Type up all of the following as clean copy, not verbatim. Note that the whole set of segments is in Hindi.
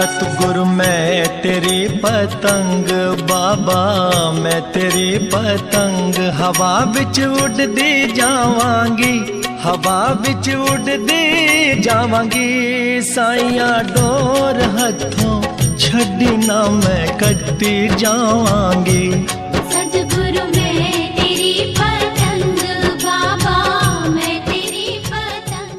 सतगुरु मैं तेरी पतंग बाबा, मैं तेरी पतंग हवा विच उड़दी जावांगी, हवा विच उड़दी जावांगी। साइया डोर हथों छड्डी ना मैं कट्टी जावांगी। सतगुरु मैं तेरी पतंग बाबा, मैं तेरी पतंग।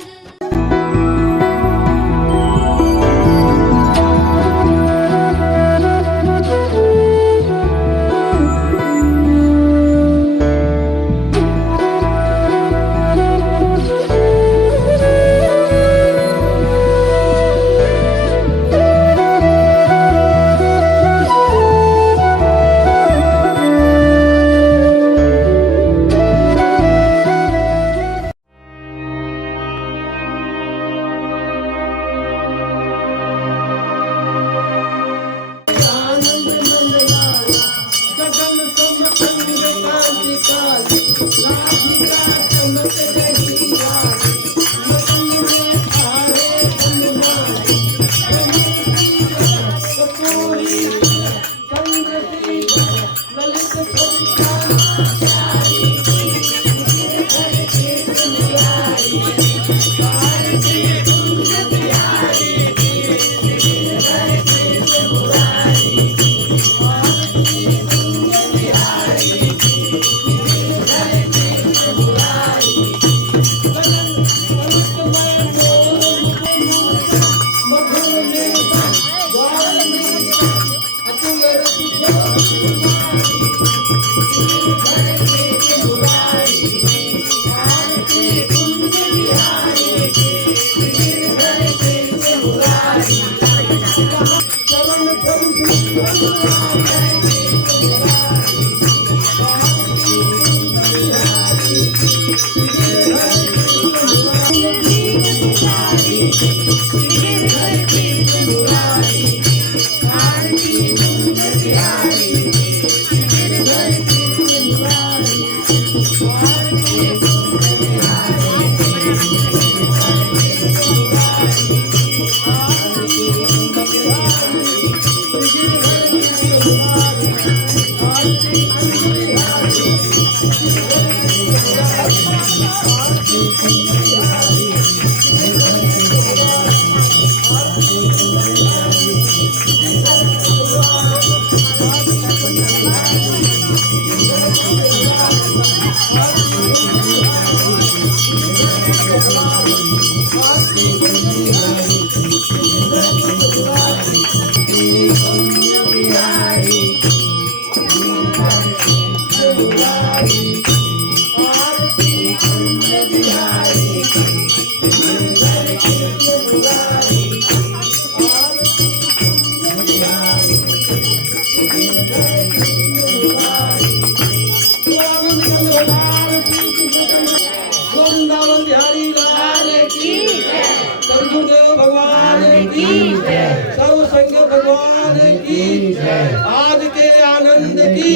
आज के आनंद की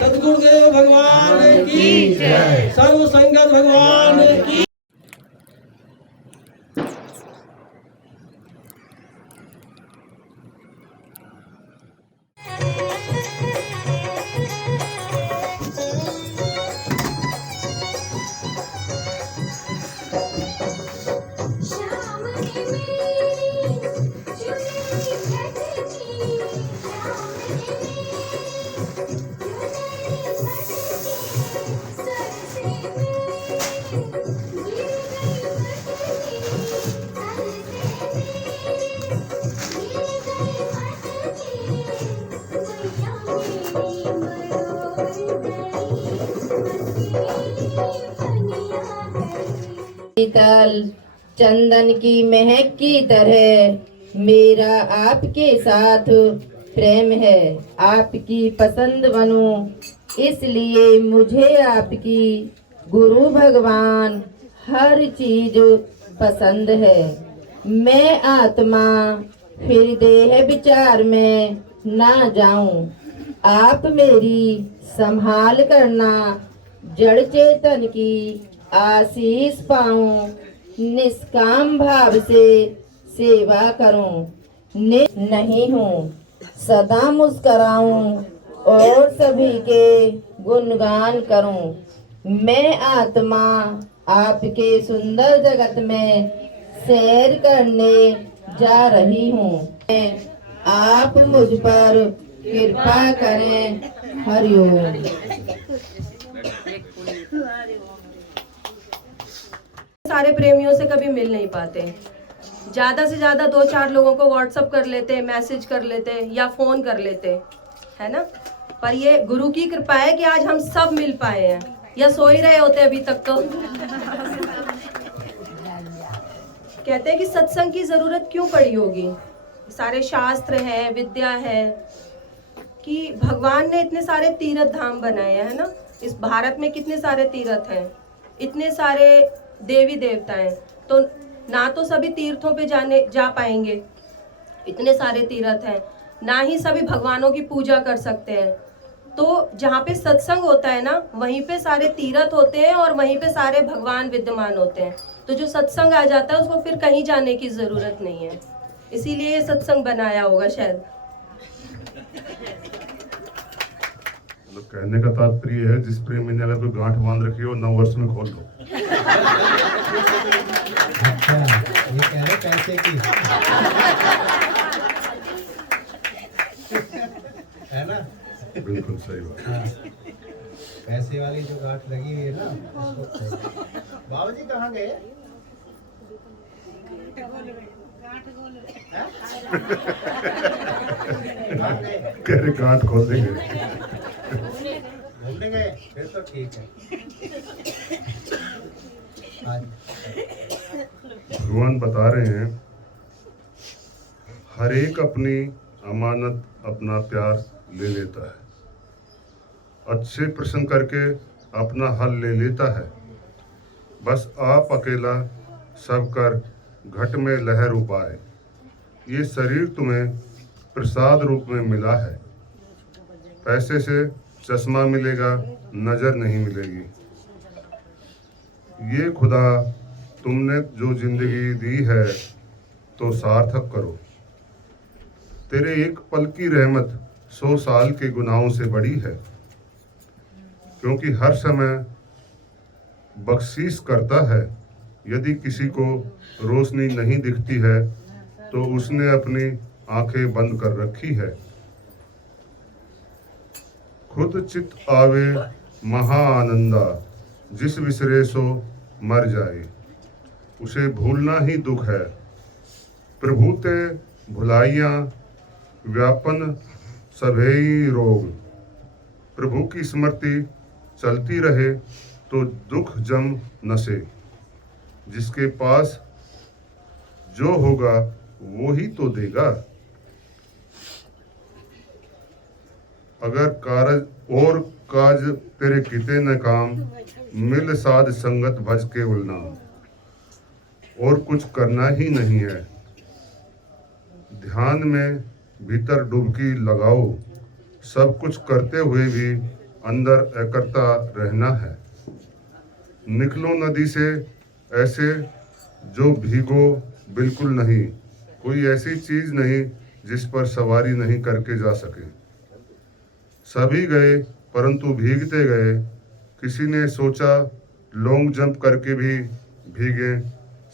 सद्गुरुदेव भगवान की सर्व संगत भगवान की। शीतल चंदन की महक की तरह मेरा आपके साथ प्रेम है। आपकी पसंद बनूं इसलिए मुझे आपकी गुरु भगवान हर चीज पसंद है। मैं आत्मा फिर देह विचार में ना जाऊं। आप मेरी संभाल करना, जड़ चेतन की आशीष पाऊं, निष्काम भाव से सेवा करूं। नहीं हूँ, सदा मुस्कराऊं और सभी के गुणगान करूं। मैं आत्मा आपके सुंदर जगत में सैर करने जा रही हूँ। आप मुझ पर कृपा करें। हरिओम। सारे प्रेमियों से कभी मिल नहीं पाते, ज़्यादा से ज़्यादा 2-4 लोगों को व्हाट्सअप कर लेते, मैसेज कर लेते या फ़ोन कर लेते, है ना। पर ये गुरु की कृपा है कि आज हम सब मिल पाए हैं, या सो ही रहे होते अभी तक तो। कहते हैं कि सत्संग की ज़रूरत क्यों पड़ी होगी। सारे शास्त्र हैं, विद्या है, कि भगवान ने इतने सारे तीर्थ धाम बनाए हैं, है ना। इस भारत में कितने सारे तीर्थ हैं, इतने सारे देवी देवता हैं, तो ना तो सभी तीर्थों पे जा पाएंगे, इतने सारे तीर्थ हैं, ना ही सभी भगवानों की पूजा कर सकते हैं। तो जहाँ पे सत्संग होता है ना, वहीं पे सारे तीर्थ होते हैं और वहीं पे सारे भगवान विद्यमान होते हैं। तो जो सत्संग आ जाता है उसको फिर कहीं जाने की ज़रूरत नहीं है, इसीलिए ये सत्संग बनाया होगा शायद। मतलब कहने का तात्पर्य है, जिस प्रेमी ने अगर कोई गांठ बांध रखी हो 9 वर्ष में खोल लो। अच्छा, ये कह रहे पैसे की है ना। बिल्कुल सही बात। हाँ, पैसे वाली जो गांठ लगी हुई है ना, बाबू जी कहाँ गए? कह रहे गांठ खोल देंगे। घूमने गए, फिर तो ठीक है। भगवान बता रहे हैं, हर एक अपनी अमानत, अपना प्यार ले लेता है, अच्छे प्रश्न करके अपना हल ले लेता है। बस आप अकेला सब कर घट में लहर उपाए। ये शरीर तुम्हें प्रसाद रूप में मिला है। पैसे से चश्मा मिलेगा, नजर नहीं मिलेगी। ये खुदा तुमने जो जिंदगी दी है तो सार्थक करो। तेरे एक पल की रहमत 100 साल के गुनाहों से बड़ी है, क्योंकि हर समय बख्शीश करता है। यदि किसी को रोशनी नहीं दिखती है तो उसने अपनी आंखें बंद कर रखी है। खुद चित आवे महा आनंदा, जिस विसरे सो मर जाए। उसे भूलना ही दुख है। प्रभु ते भुलाइयां व्यापन सभेई रोग। प्रभु की स्मृति चलती रहे तो दुख जम नसे। जिसके पास जो होगा वो ही तो देगा। अगर कारज और काज तेरे किते न काम, मिल साध संगत भज के नाम। और कुछ करना ही नहीं है। ध्यान में भीतर डुबकी लगाओ। सब कुछ करते हुए भी अंदर एकरता रहना है। निकलो नदी से ऐसे जो भीगो बिल्कुल नहीं। कोई ऐसी चीज नहीं जिस पर सवारी नहीं करके जा सके। सभी गए परंतु भीगते गए। किसी ने सोचा लॉन्ग जंप करके भी भीगे।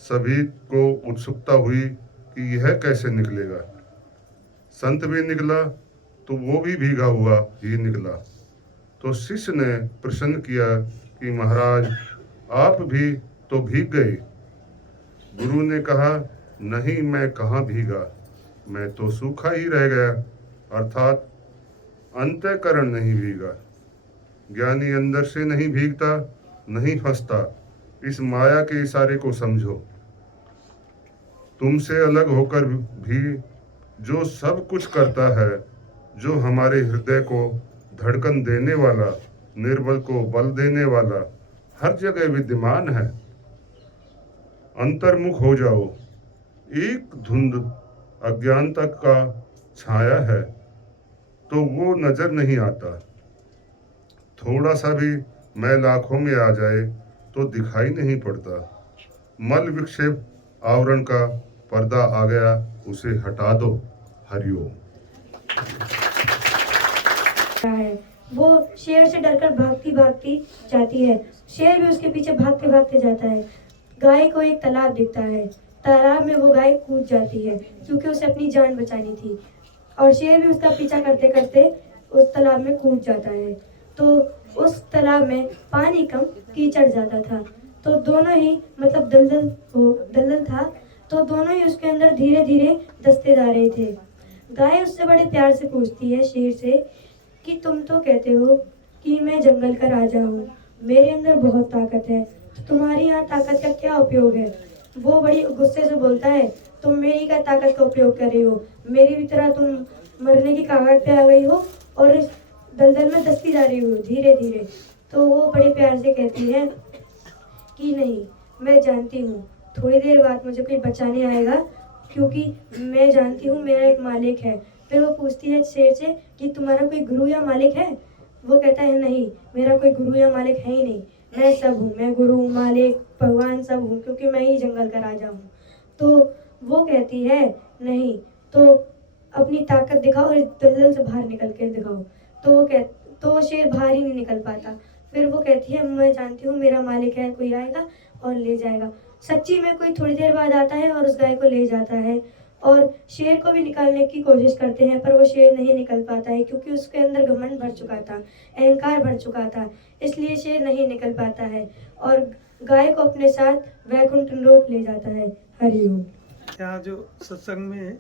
सभी को उत्सुकता हुई कि यह कैसे निकलेगा। संत भी निकला तो वो भी भीगा हुआ ही निकला। तो शिष्य ने प्रश्न किया कि महाराज आप भी तो भीग गए। गुरु ने कहा नहीं, मैं कहाँ भीगा, मैं तो सूखा ही रह गया, अर्थात अंतःकरण नहीं भीगा। ज्ञानी अंदर से नहीं भीगता, नहीं फंसता। इस माया के इशारे को समझो। तुमसे अलग होकर भी जो सब कुछ करता है, जो हमारे हृदय को धड़कन देने वाला, निर्बल को बल देने वाला, हर जगह विद्यमान है। अंतर्मुख हो जाओ। एक धुंध अज्ञानता का छाया है तो वो नजर नहीं आता। थोड़ा सा भी मैल आंखों में आ जाए तो दिखाई नहीं पड़ता। मल विक्षेप आवरण का पर्दा आ गया, उसे हटा दो। हरिओम। है। वो शेर से डरकर भागती भागती जाती है। शेर भी उसके पीछे भागते भागते जाता है। गाय को एक तालाब दिखता है। तालाब में वो गाय कूद जाती है क्योंकि उसे अपनी जान बचानी थी, और शेर भी उसका पीछा करते करते उस तालाब में कूद जाता है। तो उस तालाब में पानी कम कीचड़ ज़्यादा था, तो दोनों ही मतलब दलदल था, तो दोनों ही उसके अंदर धीरे धीरे दसते जा रहे थे। गाय उससे बड़े प्यार से पूछती है शेर से कि तुम तो कहते हो कि मैं जंगल का राजा हूँ, मेरे अंदर बहुत ताकत है, तो तुम्हारी यहाँ ताकत का क्या उपयोग है? वो बड़ी गुस्से से बोलता है, तुम मेरी का ताकत का उपयोग कर रही हो, मेरी भी तरह तुम मरने की कगार पे आ गई हो और इस दलदल में दसती जा रही हो धीरे धीरे। तो वो बड़े प्यार से कहती है कि नहीं, मैं जानती हूँ थोड़ी देर बाद मुझे कोई बचाने आएगा, क्योंकि मैं जानती हूँ मेरा एक मालिक है। फिर वो पूछती है शेर से कि तुम्हारा कोई गुरु या मालिक है? वो कहता है नहीं, मेरा कोई गुरु या मालिक है ही नहीं, मैं सब हूँ, मैं गुरु मालिक भगवान सब हूँ, क्योंकि मैं ही जंगल का राजा हूँ। तो वो कहती है नहीं, तो अपनी ताकत दिखाओ और इस दलदल से बाहर निकल के दिखाओ। तो शेर बाहर ही नहीं निकल पाता। फिर वो कहती है मैं जानती हूँ मेरा मालिक है, कोई आएगा और ले जाएगा। सच्ची में कोई थोड़ी देर बाद आता है और उस गाय को ले जाता है, और शेर को भी निकालने की कोशिश करते हैं, पर वो शेर नहीं निकल पाता है क्योंकि उसके अंदर घमंड भर चुका था, अहंकार भर चुका था, इसलिए शेर नहीं निकल पाता है और गाय को अपने साथ वैकुंठ लोक ले जाता है। हरिओम। यहाँ जो सत्संग में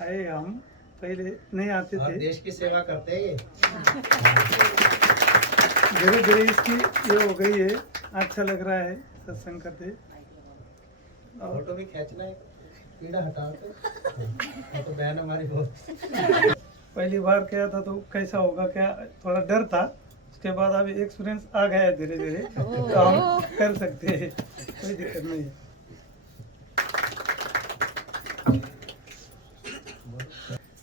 आए हम पहले नहीं आते और थे, देश की सेवा करते हैं। धीरे धीरे इसकी ये हो गई है, अच्छा लग रहा है सत्संग करते। फोटो भी खींचना है, कीड़ा हटा के फोटो बहन हमारी बहुत। पहली बार किया था तो कैसा होगा क्या, थोड़ा डर था, उसके बाद अभी एक्सपीरियंस आ गया है धीरे धीरे, तो हम कर सकते हैं, कोई दिक्कत नहीं है।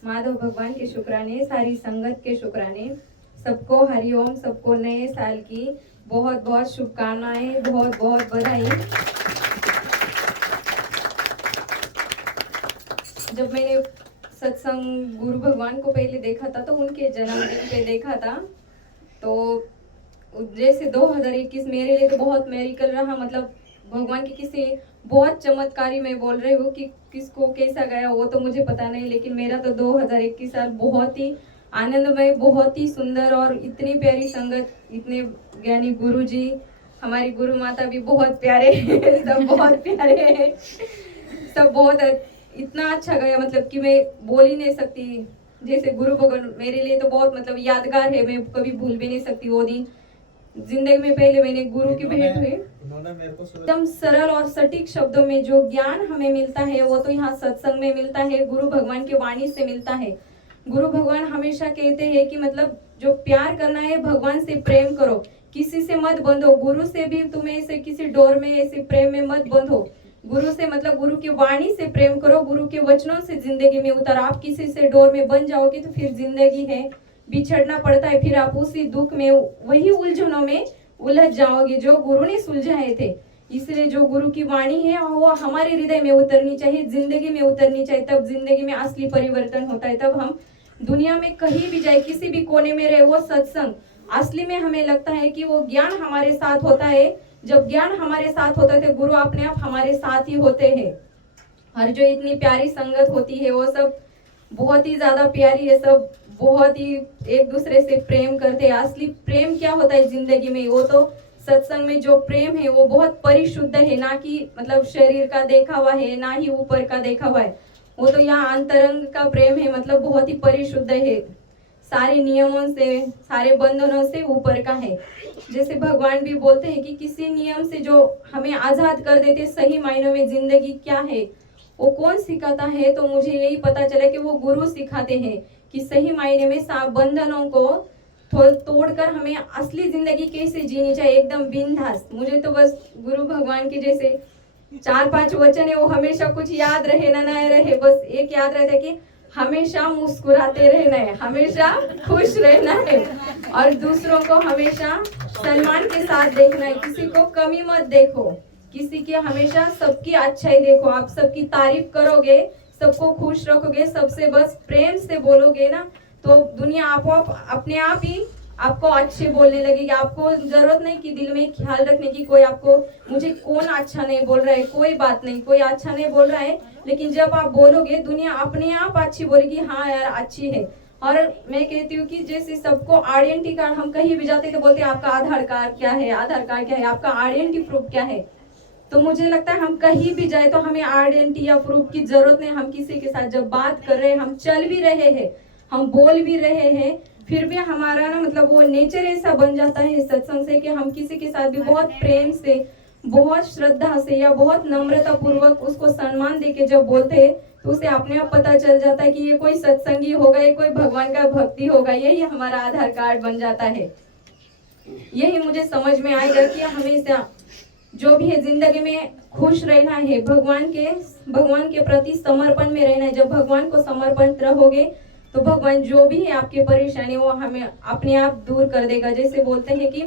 माधव भगवान के शुक्राने, सारी संगत के शुक्राने, सबको हरिओम, सबको नए साल की बहुत बहुत शुभकामनाएं, बहुत बहुत बधाई। जब मैंने सत्संग गुरु भगवान को पहले देखा था तो उनके जन्मदिन पे देखा था, तो जैसे 2021 मेरे लिए तो बहुत मेरिकल रहा, मतलब भगवान की किसी बहुत चमत्कारी, मैं बोल रही हूँ कि किसको कैसा गया वो तो मुझे पता नहीं, लेकिन मेरा तो 2021 साल बहुत ही आनंदमय, बहुत ही सुंदर, और इतनी प्यारी संगत, इतने ज्ञानी गुरु जी, हमारी गुरु माता भी बहुत प्यारे हैं, सब बहुत प्यारे हैं, सब बहुत इतना अच्छा गया, मतलब कि मैं बोल ही नहीं सकती। जैसे गुरु भगवान मेरे लिए तो बहुत मतलब यादगार है, मैं कभी भूल भी नहीं सकती वो दिन। जिंदगी में पहले मैंने गुरु की भेंट हुई, एकदम सरल और सटीक शब्दों में जो ज्ञान हमें मिलता है वो तो यहाँ सत्संग में मिलता है, गुरु भगवान की वाणी से मिलता है। गुरु भगवान हमेशा कहते हैं कि मतलब जो प्यार करना है भगवान से प्रेम करो, किसी से मत बंधो, गुरु से भी तुम्हें ऐसे किसी डोर में ऐसे प्रेम में मत बंधो, गुरु से मतलब गुरु की वाणी से प्रेम करो, गुरु के वचनों से जिंदगी में उतर। आप किसी से डोर में बन जाओगे तो फिर जिंदगी है, बिछड़ना पड़ता है, फिर आप उसी दुख में वही उलझनों में उलझ जाओगे जो गुरु ने सुलझाए थे। इसलिए जो गुरु की वाणी है वो हमारे हृदय में उतरनी चाहिए, जिंदगी में उतरनी चाहिए, तब जिंदगी में असली परिवर्तन होता है। तब हम दुनिया में कहीं भी जाए, किसी भी कोने में रहे, वो सत्संग असली में हमें लगता है कि वो ज्ञान हमारे साथ होता है। जब ज्ञान हमारे साथ होता है तो गुरु अपने आप हमारे साथ ही होते हैं। और जो इतनी प्यारी संगत होती है वो सब बहुत ही ज्यादा प्यारी है, सब बहुत ही एक दूसरे से प्रेम करते हैं। असली प्रेम क्या होता है जिंदगी में, वो तो सत्संग में जो प्रेम है वो बहुत परिशुद्ध है, ना कि मतलब शरीर का देखा हुआ है, ना ही ऊपर का देखा हुआ है, वो तो यहाँ अंतरंग का प्रेम है, मतलब बहुत ही परिशुद्ध है, सारे नियमों से सारे बंधनों से ऊपर का है। जैसे भगवान भी बोलते हैं कि किसी नियम से जो हमें आजाद कर देते, सही मायनों में जिंदगी क्या है वो कौन सिखाता है, तो मुझे यही पता चला कि वो गुरु सिखाते हैं कि सही मायने में बंधनों को तोड़कर हमें असली जिंदगी कैसे जीनी चाहिए, एकदम बिंदास। मुझे तो बस गुरु भगवान के जैसे 4-5 वचन है वो हमेशा कुछ याद रहे ना ना रहे, बस एक याद रहता है कि हमेशा मुस्कुराते रहना है, हमेशा खुश रहना है, और दूसरों को हमेशा सम्मान के साथ देखना है, किसी को कमी मत देखो, किसी की हमेशा सबकी अच्छाई देखो। आप सबकी तारीफ करोगे, सबको खुश रखोगे, सबसे बस प्रेम से बोलोगे ना, तो दुनिया आपो अपने आप ही आपको अच्छे बोलने लगेगी। आपको जरूरत नहीं कि दिल में ख्याल रखने की कोई आपको मुझे कौन अच्छा नहीं बोल रहा है, कोई बात नहीं, कोई अच्छा नहीं बोल रहा है, लेकिन जब आप बोलोगे दुनिया अपने आप अच्छी बोलेगी, हाँ यार अच्छी है। और मैं कहती हूँ कि जैसे सबको आइडेंटिटी कार्ड, हम कहीं भी जाते तो बोलते हैं आपका आधार कार्ड क्या है, आधार कार्ड क्या है, आपका आइडेंटिटी प्रूफ क्या है। तो मुझे लगता है हम कहीं भी जाए तो हमें आइडेंटिटी या प्रूफ की जरूरत नहीं। हम किसी के साथ जब बात कर रहे हैं, हम चल भी रहे हैं, हम बोल भी रहे हैं, फिर भी हमारा ना मतलब वो नेचर ऐसा बन जाता है सत्संग से कि हम किसी के साथ भी बहुत प्रेम से, बहुत श्रद्धा से या बहुत नम्रता पूर्वक उसको सम्मान देके जब बोलते हैं तो उसे अपने आप पता चल जाता है कि ये कोई सत्संगी होगा, ये कोई भगवान का भक्ति होगा, यही हमारा आधार कार्ड बन जाता है। यही मुझे समझ में आएगा कि हमेशा जो भी है जिंदगी में खुश रहना है, भगवान के प्रति समर्पण में रहना है। जब भगवान को समर्पण रहोगे तो भगवान जो भी है आपकी परेशानी वो हमें अपने आप दूर कर देगा। जैसे बोलते हैं कि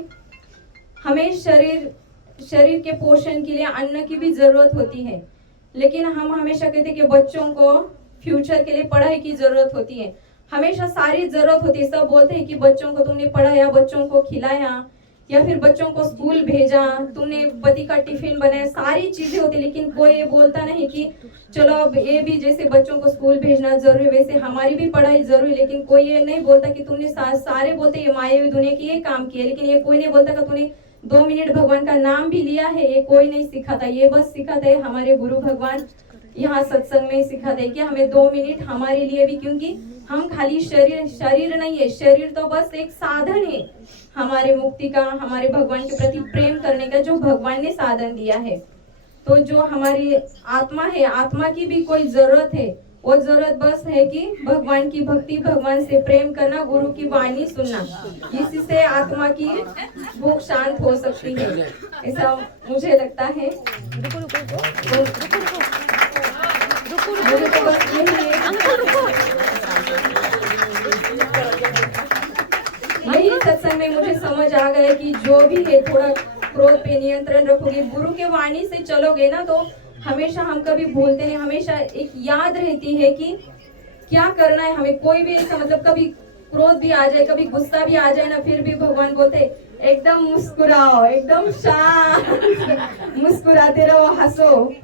हमें शरीर के पोषण के लिए अन्न की भी जरूरत होती है, लेकिन हम हमेशा कहते हैं कि बच्चों को फ्यूचर के लिए पढ़ाई की जरूरत होती है, हमेशा सारी जरूरत होती है। सब बोलते हैं कि बच्चों को तुमने पढ़ाया, बच्चों को खिलाया, या फिर बच्चों को स्कूल भेजा, तुमने पति का टिफिन बनाया, सारी चीजें होती, लेकिन कोई ये बोलता नहीं कि चलो अब ये भी जैसे बच्चों को स्कूल भेजना जरूरी, वैसे हमारी भी पढ़ाई जरूरी। लेकिन कोई ये नहीं बोलता कि तुमने सारे बोलते ये मायावी दुनिया की ये काम किया, लेकिन ये कोई नहीं बोलता कि तूने 2 मिनट भगवान का नाम भी लिया है, ये कोई नहीं सिखाता। ये बस सिखाते है हमारे गुरु भगवान यहाँ सत्संग में सिखाते हैं कि हमें 2 मिनट हमारे लिए भी, क्योंकि हम खाली शरीर नहीं है, शरीर तो बस एक साधन है हमारे मुक्ति का, हमारे भगवान के प्रति प्रेम करने का, जो भगवान ने साधन दिया है। तो जो हमारी आत्मा है, आत्मा की भी कोई जरूरत है, वो जरूरत बस है कि भगवान की भक्ति, भगवान से प्रेम करना, गुरु की वाणी सुनना, इसी से आत्मा की भूख शांत हो सकती है, ऐसा मुझे लगता है। मुझे तो बस यही सत्संग में मुझे समझ आ गया कि जो भी है थोड़ा क्रोध पे नियंत्रण रखोगे, गुरु के वाणी से चलोगे ना, तो हमेशा हम कभी भूलते नहीं, हमेशा एक याद रहती है कि क्या करना है हमें। कोई भी ऐसा मतलब कभी क्रोध भी आ जाए, कभी गुस्सा भी आ जाए ना, फिर भी भगवान बोलते एकदम मुस्कुराओ, एकदम शांत मुस्कुराते रहो, हंसो।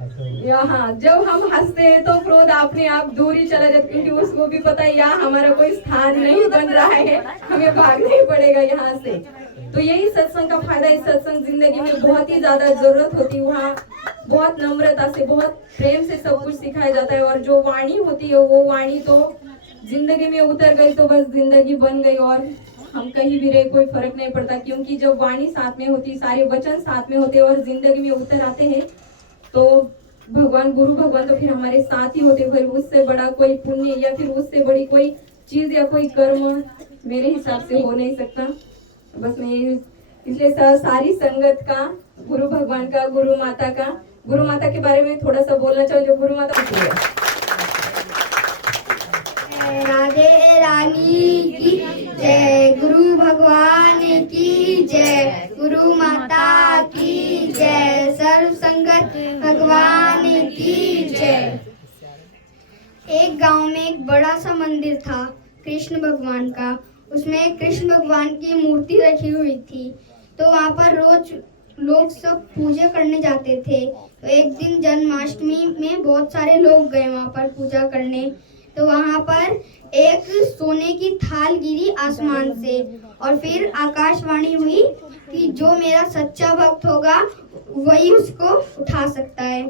यहाँ जब हम हंसते हैं तो क्रोध अपने आप दूर ही चला जाता, क्योंकि उसको भी पता है यहाँ हमारा कोई स्थान नहीं बन रहा है, हमें भागना ही पड़ेगा यहाँ से। तो यही सत्संग का फायदा है। सत्संग जिंदगी में बहुत ही ज्यादा जरूरत होती है, वहाँ बहुत नम्रता से, बहुत प्रेम से सब कुछ सिखाया जाता है। और जो वाणी होती है वो वाणी तो जिंदगी में उतर गई तो बस जिंदगी बन गई, और हम कहीं भी रहे कोई फर्क नहीं पड़ता, क्योंकि जब वाणी साथ में होती, सारे वचन साथ में होते और जिंदगी में उतर आते हैं, तो भगवान, गुरु भगवान तो फिर हमारे साथ ही होते। फिर उससे बड़ा कोई पुण्य या फिर उससे बड़ी कोई चीज या कोई कर्म मेरे हिसाब से हो नहीं सकता। बस मैं इसलिए सारी संगत का, गुरु भगवान का, गुरु माता के बारे में थोड़ा सा बोलना चाहूँ। जो गुरु माता होती है, राधे रानी की जय, गुरु भगवान की जय, गुरु माता की जय, सर्व संगत भगवान की जय। एक गांव में एक बड़ा सा मंदिर था कृष्ण भगवान का। उसमें कृष्ण भगवान की मूर्ति रखी हुई थी, तो वहाँ पर रोज लोग सब पूजा करने जाते थे। तो एक दिन जन्माष्टमी में बहुत सारे लोग गए वहाँ पर पूजा करने, तो वहाँ पर एक सोने की थाल गिरी आसमान से, और फिर आकाशवाणी हुई कि जो मेरा सच्चा भक्त होगा वही उसको उठा सकता है।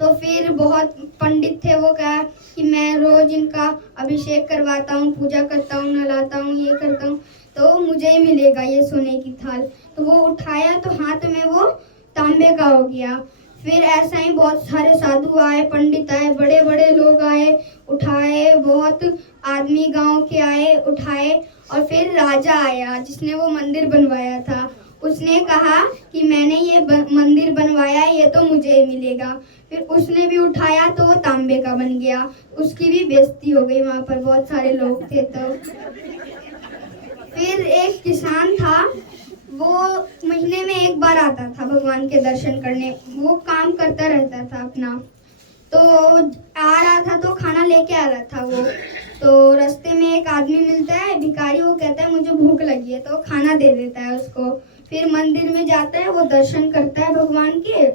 तो फिर बहुत पंडित थे, वो कहा कि मैं रोज इनका अभिषेक करवाता हूँ, पूजा करता हूँ, नहलाता हूँ, ये करता हूँ, तो मुझे ही मिलेगा ये सोने की थाल। तो वो उठाया तो हाथ में वो तांबे का हो गया। फिर ऐसा ही बहुत सारे साधु आए, पंडित आए, बड़े बड़े लोग आए, उठाए, बहुत आदमी गांव के आए, उठाए। और फिर राजा आया जिसने वो मंदिर बनवाया था, उसने कहा कि मैंने ये मंदिर बनवाया, ये तो मुझे ही मिलेगा। फिर उसने भी उठाया तो वो तांबे का बन गया, उसकी भी बेइज्जती हो गई, वहाँ पर बहुत सारे लोग थे। तो फिर एक किसान था, वो महीने में एक बार आता था भगवान के दर्शन करने, वो काम करता रहता था अपना। तो आ रहा था तो खाना लेके आ रहा था वो। तो रास्ते में एक आदमी मिलता है भिखारी, वो कहता है मुझे भूख लगी है, तो वो खाना दे देता है उसको। फिर मंदिर में जाता है, वो दर्शन करता है भगवान के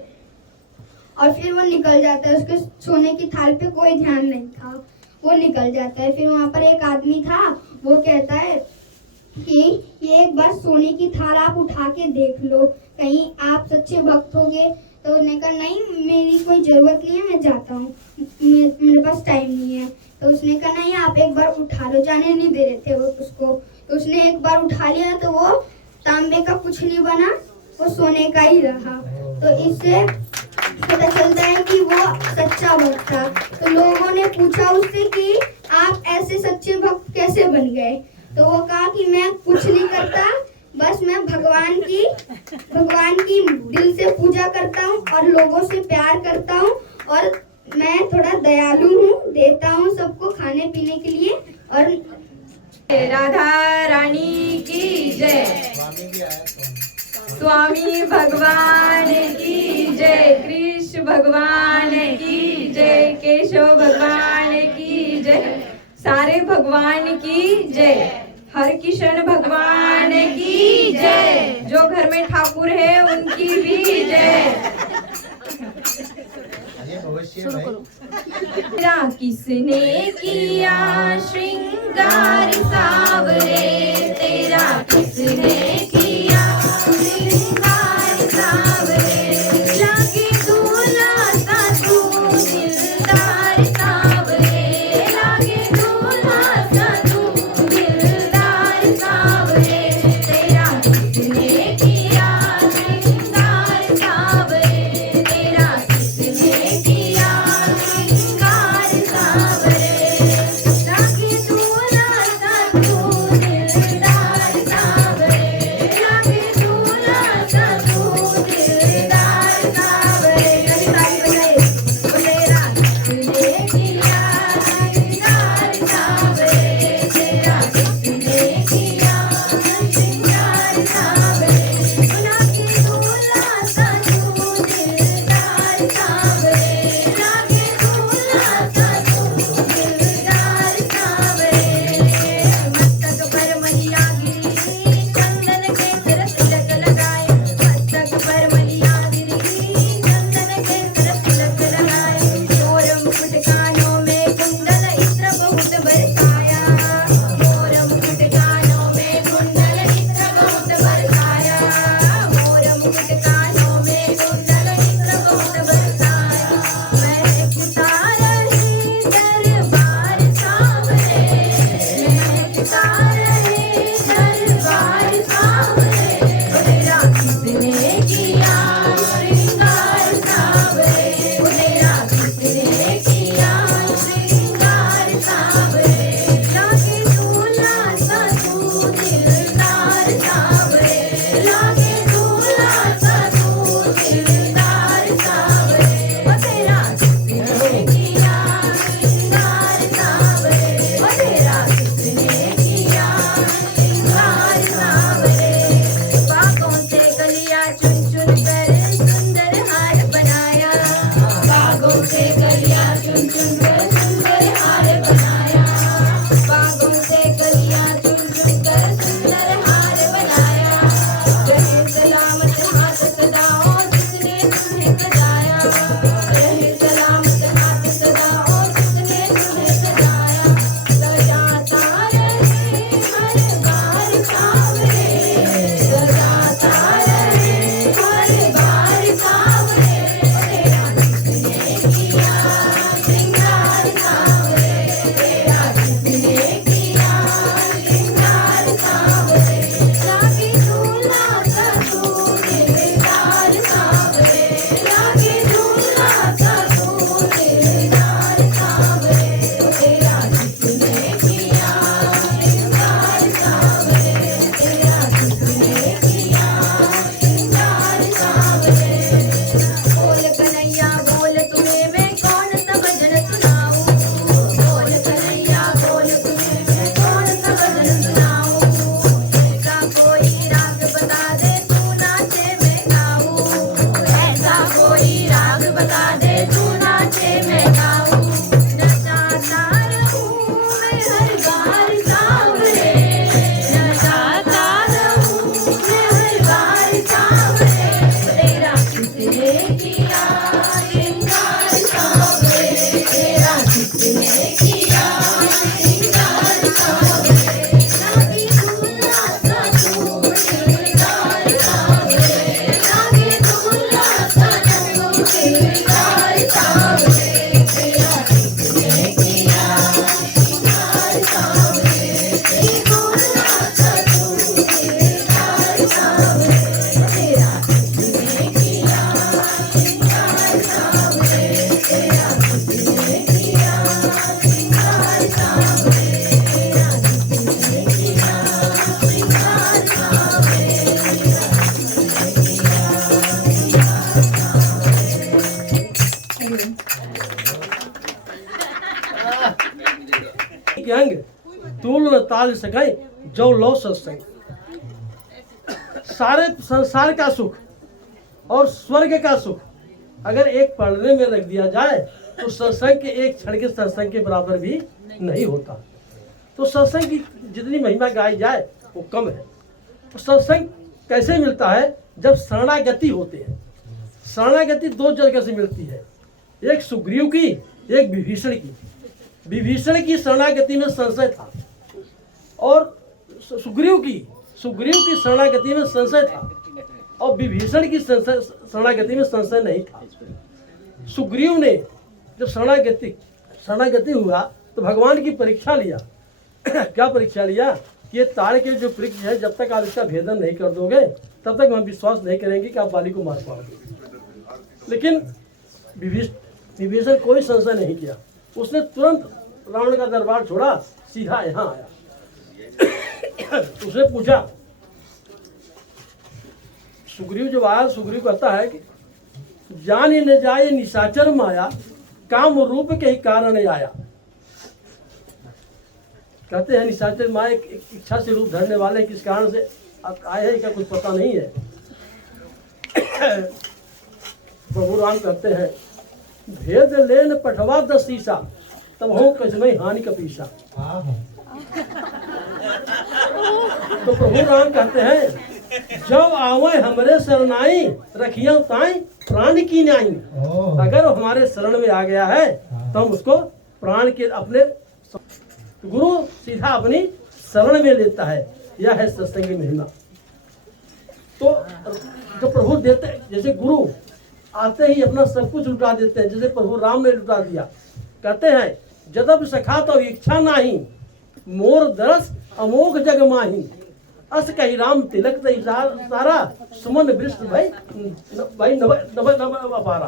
और फिर वो निकल जाता है। उसके सोने की थाल पे कोई ध्यान नहीं था, वो निकल जाता है। फिर वहाँ पर एक आदमी था, वो कहता है कि ये एक बार सोने की थाल आप उठा के देख लो, कहीं आप सच्चे भक्त होगे। तो उसने कहा नहीं, मेरी कोई ज़रूरत नहीं है, मैं जाता हूँ, मेरे पास टाइम नहीं है। तो उसने कहा नहीं, आप एक बार उठा लो, जाने नहीं दे रहे थे वो उसको। तो उसने एक बार उठा लिया तो वो तांबे का कुछ नहीं बना, वो सोने का ही रहा। तो इससे पता चलता है कि वो सच्चा भक्त था। तो लोगों ने पूछा उससे कि आप ऐसे सच्चे भक्त कैसे बन गए? तो वो कहा कि मैं कुछ नहीं करता, बस मैं भगवान की दिल से पूजा करता हूँ और लोगों से प्यार करता हूँ और मैं थोड़ा दयालु हूँ, देता हूँ सबको खाने पीने के लिए। और राधा रानी की जय, स्वामी भगवान की जय, कृष्ण भगवान की जय, केशव भगवान की जय, सारे भगवान की जय, हर किशन भगवान की जय, जो घर में ठाकुर है उनकी भी जय। तेरा किसने किया श्रृंगार सावरे, तेरा किसने किया श्रृंगार सावरे, लागे दूल्हा सा तू दिलदार सावरे, लागे दूल्हा सा तू दिलदार सावरे, तेरा किसने किया श्रृंगार सावरे, तेरा किसने किया श्रृंगार सावरे, लागे दूल्हा सा तू दिलदार सावरे, तूल न ताल सके जो लो सत्संग। सारे संसार का सुख और स्वर्ग का सुख अगर एक पढ़ने में रख दिया जाए तो सत्संग के एक क्षण के सत्संग के बराबर भी नहीं होता। तो सत्संग की जितनी महिमा गाई जाए वो कम है। तो सत्संग कैसे मिलता है? जब शरणागति होते हैं। शरणागति दो जगह से मिलती है, एक सुग्रीव की, एक विभीषण की। विभीषण की शरणागति में संशय था और सुग्रीव की शरणागति में संशय था और विभीषण की शरणागति में संशय नहीं था। सुग्रीव ने जब शरणागति हुआ तो भगवान की परीक्षा लिया। क्या परीक्षा लिया? कि ये ताड़ के जो वृक्ष है, जब तक आप इसका भेदन नहीं कर दोगे तब तक हम विश्वास नहीं करेंगे कि आप बाली को मार पाओगे। लेकिन विभीषण कोई संशय नहीं किया। उसने तुरंत रावण का दरबार छोड़ा, सीधा यहाँ आया। उसने पूछा, सुग्रीव जब आया, सुग्रीव कहता है कि जान ही न जाए निशाचर माया, काम रूप के ही कारण आया। कहते हैं निशाचर माया एक इच्छा से रूप धरने वाले किस कारण से आए हैं, क्या कुछ पता नहीं है। प्रभु राम कहते हैं, भेद लेन पठवा 10 शीशा, तब हो कसमई हानि का पीछा। तो प्रभु राम कहते हैं, जब आवे हमरे शरणाई, रखिया ताई प्राण की न्याई। अगर हमारे शरण में आ गया है तो हम उसको प्राण के अपने गुरु सीधा अपनी शरण में लेता है। यह है सत्संग की महिमा। तो जो प्रभु देते, जैसे गुरु आते ही अपना सब कुछ लुटा देते हैं, जैसे प्रभु राम ने लुटा दिया। कहते हैं, जदब सखा तो इच्छा नाही, मोर दरस अमोघ जग माही। अस कही राम तिलक सारा, सुमन वृष्ट भाई नभ अपारा।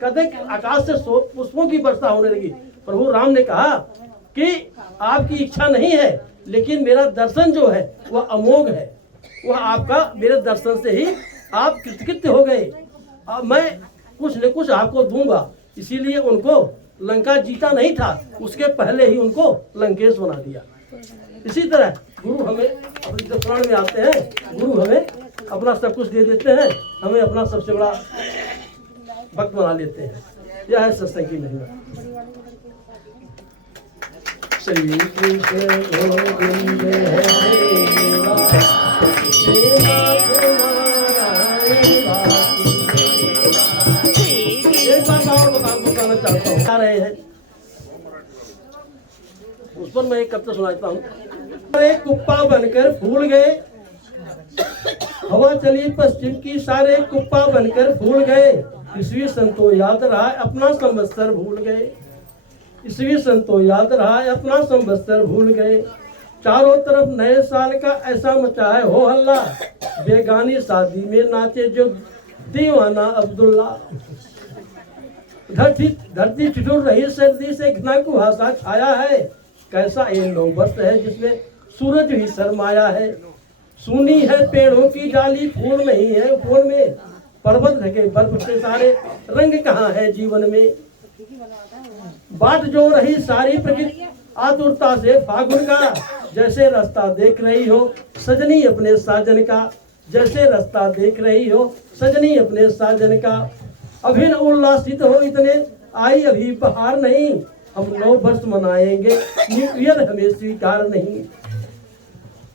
कहते आकाश से पुष्पों की वर्षा होने लगी। प्रभु राम ने कहा कि आपकी इच्छा नहीं है, लेकिन मेरा दर्शन जो है वह अमोघ है। वह आपका मेरे दर्शन से ही आप कृतकृत्य हो गए। अब मैं कुछ न कुछ आपको दूंगा। इसीलिए उनको लंका जीता नहीं था, उसके पहले ही उनको लंकेश बना दिया। इसी तरह गुरु हमें अपने प्राण में आते हैं, गुरु हमें अपना सब कुछ दे देते हैं, हमें अपना सबसे बड़ा भक्त बना लेते हैं। यह है सत्संग की महिमा। श्री कृष्ण गोविंद बताना चाहता हूँ, आ रहे हैं उस पर मैं एक कविता सुनाता हूँ। एक कुप्पा बनकर फूल गए, हवा चली पश्चिम की, सारे कुप्पा बनकर फूल गए। ईसवी संतो याद रहा अपना संवत्सर भूल गए। ईसवी संतो याद रहा अपना संवत्सर भूल गए। चारों तरफ नए साल का ऐसा मचा है हो हल्ला, बेगानी शादी में नाचे जो दीवाना अब्दुल्ला। धरती ठिठुर रही सर्दी से, घना कुहासा छाया है। कैसा ये 9 वर्ष है जिसमें सूरज भी शर्माया है। सुनी है पेड़ों की डाली, फूल नहीं है फूल में। पर्वत ढके बर्फ से, सारे रंग कहाँ है जीवन में। बाट जो रही सारी प्रकृति आतुरता से फागुन का, जैसे रास्ता देख रही हो सजनी अपने साजन का। जैसे रास्ता देख रही हो सजनी अपने साजन का। अभिन उल्लासित हो इतने आई अभी बहार नहीं, हम 9 वर्ष मनाएंगे न्यू ईयर हमें स्वीकार नहीं।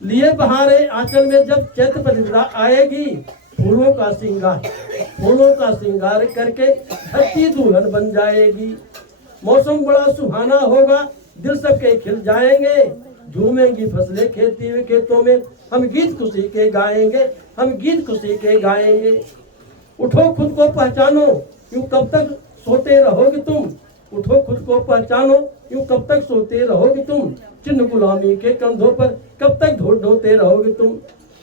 लिए बहारे आंचल में जब चैत्र प्रतिपदा आएगी, फूलों का श्रृंगार करके धरती दुल्हन बन जाएगी। मौसम बड़ा सुहाना होगा, दिल सबके खिल जाएंगे। झूमेंगी फसलें खेती हुए खेतों में, हम गीत खुशी के गाएंगे, हम गीत खुशी के गाएंगे। उठो खुद को पहचानो, यूं कब तक सोते रहोगे तुम। उठो खुद को पहचानो, यूं कब तक सोते रहोगे तुम। चिन्ह गुलामी के कंधों पर कब तक ढोते रहोगे तुम।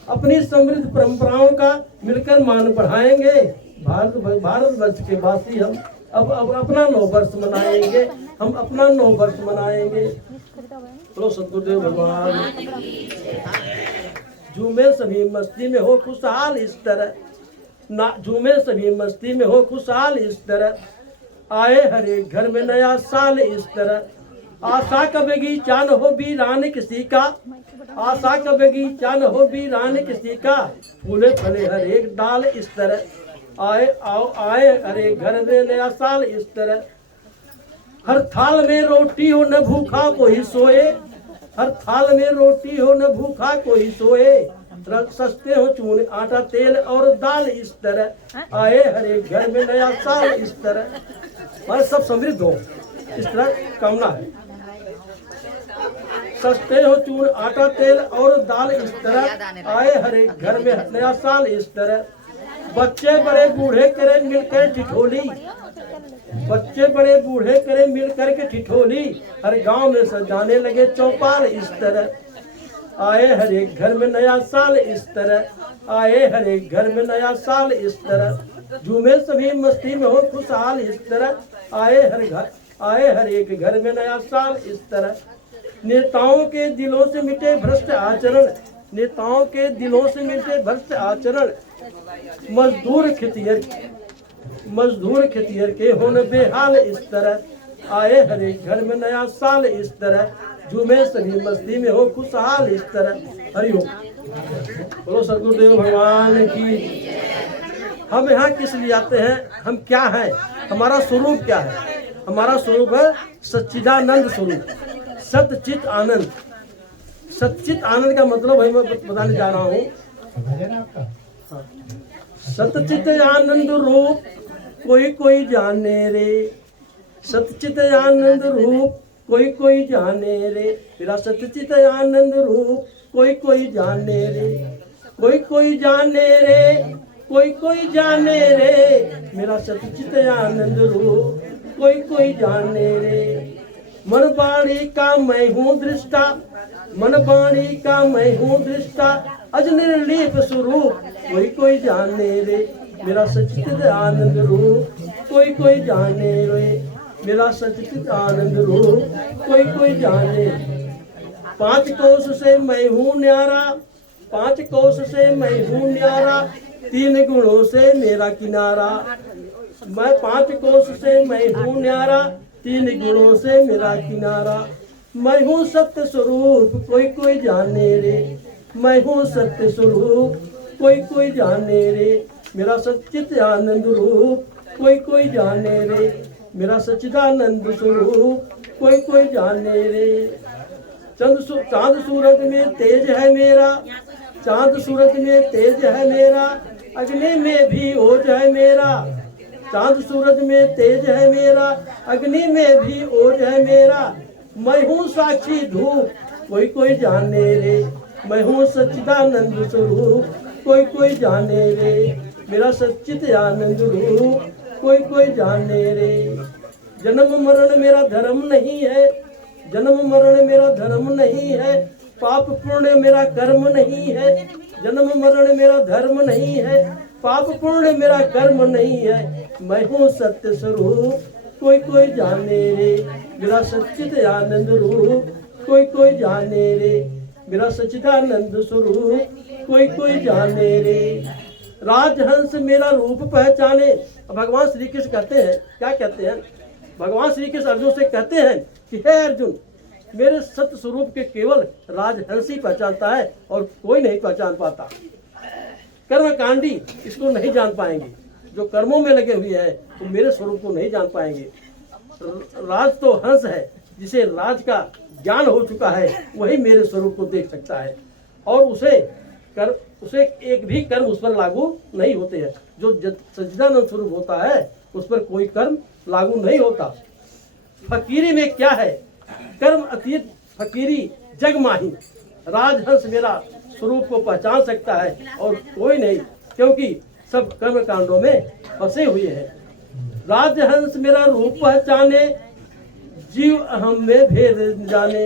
अपनी समृद्ध परंपराओं का मिलकर मान बढ़ाएंगे। भारत वर्ष के वासी हम अब अपना 9 वर्ष मनाएंगे, हम अपना 9 वर्ष मनाएंगे। तो सतगुरुदेव भगवान झूमे सभी मस्ती में हो खुशहाल इस तरह, ना झूमे सभी मस्ती में हो खुशहाल इस तरह। आए हर एक घर में नया साल इस तरह। आशा का बगीचा न हो वीरान किसी का, आशा का बगीचा न हो वीरान किसी का, फूले फले हर एक डाल इस तरह, आए आओ आए अरे घर में नया साल इस तरह। हर थाल में रोटी हो न भूखा कोई सोए, हर थाल में रोटी हो न भूखा कोई सोए, सस्ते हो चून आटा तेल और दाल इस तरह, आए हर एक घर में नया साल इस तरह। और सब समृद्ध हो इस तरह कामना है। सस्ते हो चून आटा तेल और दाल इस तरह, आए हर एक घर में नया साल इस तरह। बच्चे बड़े बूढ़े करे मिलकर ठिठोली, बच्चे बड़े बूढ़े करे मिलकर के ठिठोली, हर गांव में सजाने लगे चौपाल इस तरह, आए हर एक घर में नया साल इस तरह, आए हर एक घर में नया साल इस तरह। झूमे सभी मस्ती में हो खुशहाल इस तरह, आए हर एक घर में नया साल इस तरह। नेताओं के दिलों से मिटे भ्रष्ट आचरण, नेताओं के दिलों से मिटे भ्रष्ट आचरण, मजदूर खितियर के होने बेहाल इस तरह, आए हर एक घर में नया साल इस तरह। झूमे सभी मस्ती में हो खुशहाल इस तरह। हरिओम। बोलो सदगुरुदेव भगवान की। हम यहाँ किस लिए आते हैं, हम क्या हैं, हमारा स्वरूप क्या है? हमारा स्वरूप है सच्चिदानंद स्वरूप, सतचित आनंद। सच्चित आनंद का मतलब वही मैं बताने जा रहा हूँ। सतचित आनंद रूप कोई कोई जाने रे, सतचित आनंद रूप कोई जाने रे, मेरा सतचित आनंद रूप कोई जाने रे, कोई जाने रे, कोई जाने रे, मेरा सतचित आनंद रूप कोई जाने रे। मन वाणी का मैं हूँ दृष्टा, मन वाणी का मैं हूँ दृष्टा, अज निर्लीप स्वरूप कोई जाने रे, मेरा सच्चित आनंद रूप कोई जाने रे, मेरा सच्चित आनंद रूप कोई जाने। पांच कोस से मैं हूँ न्यारा, पांच कोस से मैं हूँ न्यारा, तीन गुणों से मेरा किनारा। मैं पांच कोस से मैं हूँ न्यारा, तीन गुणों से मेरा किनारा। मैं हूँ सत्य स्वरूप कोई जाने रे, मैं हूँ सत्य स्वरूप कोई जाने रे, मेरा सच्चित आनंद रूप कोई जाने रे, मेरा सच्चिदानंद स्वरूप कोई जाने रे। चांद सूरज में तेज है मेरा, चांद सूरज में तेज है मेरा, अग्नि में भी ओज है मेरा। चांद सूरज में तेज है मेरा, अग्नि में भी ओज है मेरा। मैं हूँ साक्षी धूप कोई जाने रे, मैं हूँ सच्चिदानंद स्वरूप कोई जाने रे, मेरा सच्चित आनंद रूप कोई जाने रे। जन्म मरण मेरा धर्म नहीं है, जन्म मरण मेरा धर्म नहीं है, पाप पुण्य मेरा कर्म नहीं है। जन्म मरण मेरा धर्म नहीं है, पाप पुण्य मेरा कर्म नहीं है। मैं हूँ सत्य स्वरूप कोई जाने रे, मेरा सच्चित आनंद रूप कोई जाने रे, मेरा सच्चिदानंद स्वरूप कोई जाने रे। राजहंस मेरा रूप पहचाने। भगवान श्री कृष्ण कहते हैं, क्या कहते हैं? भगवान श्री कृष्ण अर्जुन से कहते हैं कि हे अर्जुन, मेरे सत्य स्वरूप के केवल राजहंस ही पहचानता है और कोई नहीं पहचान पाता। कर्मकांडी इसको नहीं जान पाएंगे, जो कर्मों में लगे हुए हैं तो मेरे स्वरूप को नहीं जान पाएंगे। राज तो हंस है, जिसे राज का ज्ञान हो चुका है वही मेरे स्वरूप को देख सकता है, और उसे एक भी कर्म उस पर लागू नहीं होते हैं। जो सच्चिदानंद स्वरूप होता है उस पर कोई कर्म लागू नहीं होता। फकीरी में क्या है? कर्म अतीत फकीरी जग माही। राजहंस मेरा स्वरूप को पहचान सकता है और कोई नहीं, क्योंकि सब कर्म कांडों में फंसे हुए हैं। राजहंस मेरा रूप पहचाने, जीव अहम में भेद जाने।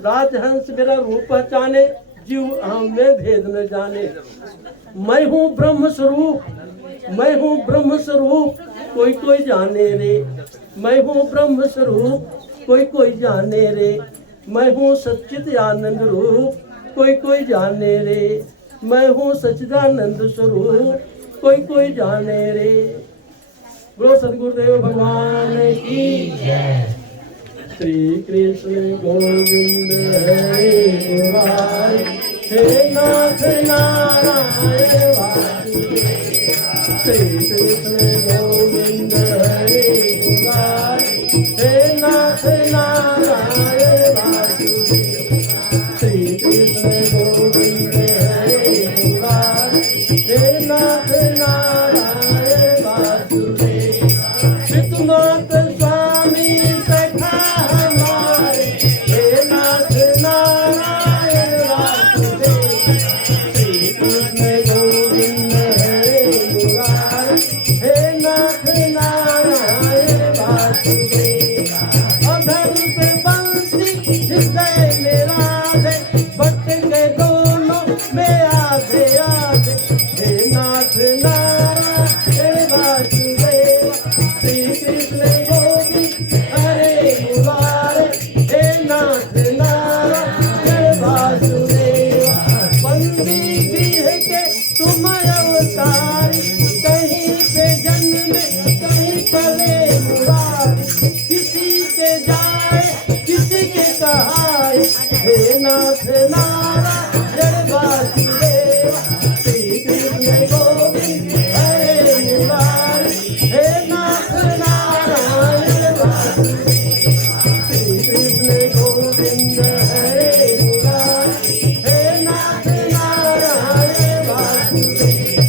राजहंस मेरा रूप पहचाने, जीव अहम में भेद न जाने। मैं हूँ ब्रह्म स्वरूप, मैं हूँ ब्रह्म स्वरूप कोई जाने रे। मैं हूँ ब्रह्म स्वरूप कोई जाने रे। मैं हूँ सच्चित आनंद रूप कोई जाने रे। मैं हूँ सच्चिदानंद स्वरूप कोई जाने रे। बोलो सदगुरुदेव भगवान की जय। श्री कृष्ण गोविंद हरे मुरारी, हे नाथ नारायण वासुदेव। श्री कृष्ण गोविंद हरे मुरारी, हे नाथ नारायण वासुदेव। श्री कृष्ण गोविंद हरे मुरारी, हे नाथ नारायण वासुदेव। पितुमात स्वामी सखा हमारे, हे नाथ नारायण वासुदेव। श्री कृष्ण गोविंद हरे मुरारी, हे नाथ नारायण वासुदेव। अधर पे बंसी हृदय में राधे, बट के दोनों में आधे आधे, हे नाथ नारायण वासुदेव। श्री कृष्ण गोविंद हरे मुरारी, हे नाथ नारायण वासुदेव। बंदी गृह के तुम अवतारी, कहीं पे जन्म कहीं पले मुरारी। किसी के जाए किसी के कहाए, हे नाथ नारायण वासुदेव। श्री कृष्ण गोविंद हरे मुरारी, हे नाथ नारायण वासुदेव। श्री कृष्ण गोविंद हरे मुरारी, हे नाथ नारायण वासुदेव।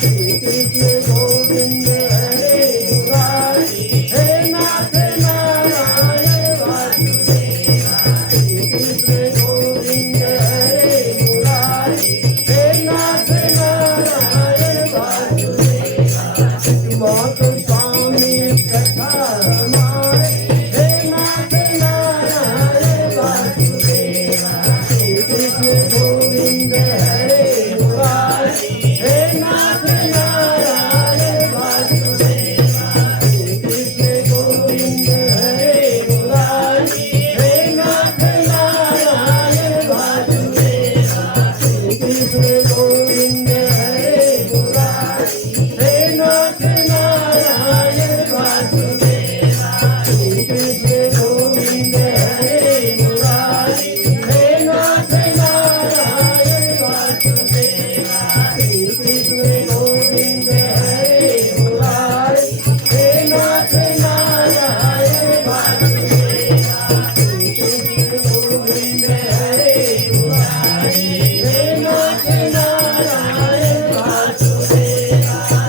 श्री कृष्ण गोविंद हरे मुरारी, हे नाथ नारायण वासुदेव। श्री कृष्ण गोविंद हरे मुरारी, हे नाथ नारायण वासुदेव। मात स्वामी सखा हमारे, हे नाथ नारायण वासुदेव। श्री कृष्ण गोविंद हरे मुरारी, हे नाथ नारायण वासुदेव। श्री कृष्ण गोविंद हरे मुरारी, हे नाथ नारायण वासुदेव। श्री कृष्ण गोविंद हरे मुरारी, हे नाथ नारायण वासुदेव। श्री कृष्ण गोविंद हरे मुरारी, हे नाथ नारायण वासुदेव। श्री कृष्ण गोविंद हरे मुरारी, हे नाथ नारायण वासुदेव। श्री कृष्ण गोविंद हरे मुरारी, हे नाथ नारायण वासुदेव।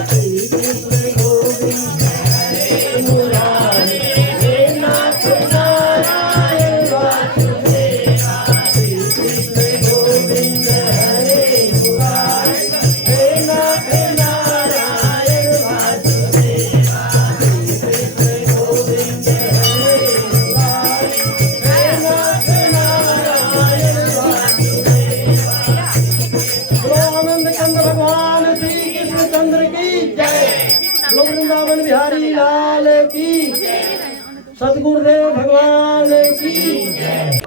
श्री कृष्ण गोविंद हरे मुरारी, हे नाथ नारायण वासुदेव। श्री कृष्ण गोविंद हरे मुरारी, हे नाथ नारायण वासुदेव। श्री कृष्ण गोविंद हरे मुरारी, हे नाथ नारायण वासुदेव। बोलो आनंद कंद भगवान श्री कृष्ण चंद्र की जय। बोलो वृंदावन बिहारी लाल की, सतगुरुदेव भगवान की जय।